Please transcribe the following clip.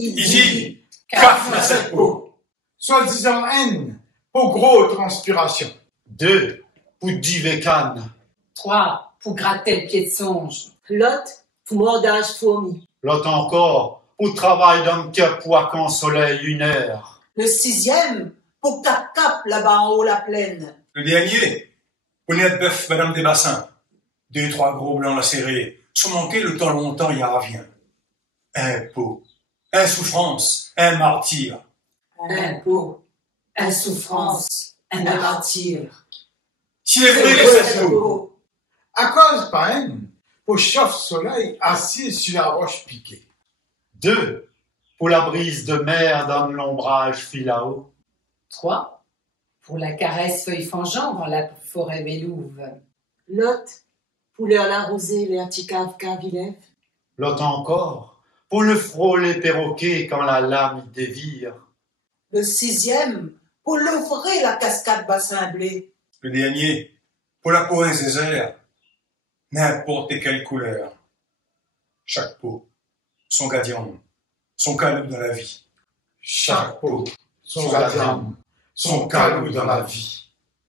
Ici, caf la cette peau. Soi-disant N, pour gros transpiration. 2, pour divécan. 3, pour gratter le pied de songe. L'autre, pour mordage fourmi. L'autre encore, pour travail d'homme qui a poids qu'en soleil 1 heure. Le 6e, pour cap là-bas en haut la plaine. Le dernier, pour les bœuf, madame des bassins. 2, 3 gros blancs lacérés. Sans manquer le temps longtemps, y a rien. Un pot, un souffrance, un martyr. Un pot, un souffrance, un martyr. Si les vrais, c'est chaud. À cause pas N, pour chauffe-soleil assis sur la roche piquée. 2, pour la brise de mer dans l'ombrage fil-à-eau. 3, pour la caresse feuille fangeant dans la forêt mélouve. L'autre, pour leur la rosée, les anticaves cavilèves. L'autre encore, pour le frôler perroquet quand la lame y dévire. Le 6e, pour l'ouvrir la cascade bassin blé. Le dernier, pour la peau désert, n'importe quelle couleur. Chaque peau, son gardien, son calme dans la vie. Chaque peau, son gardien, son calme dans la vie.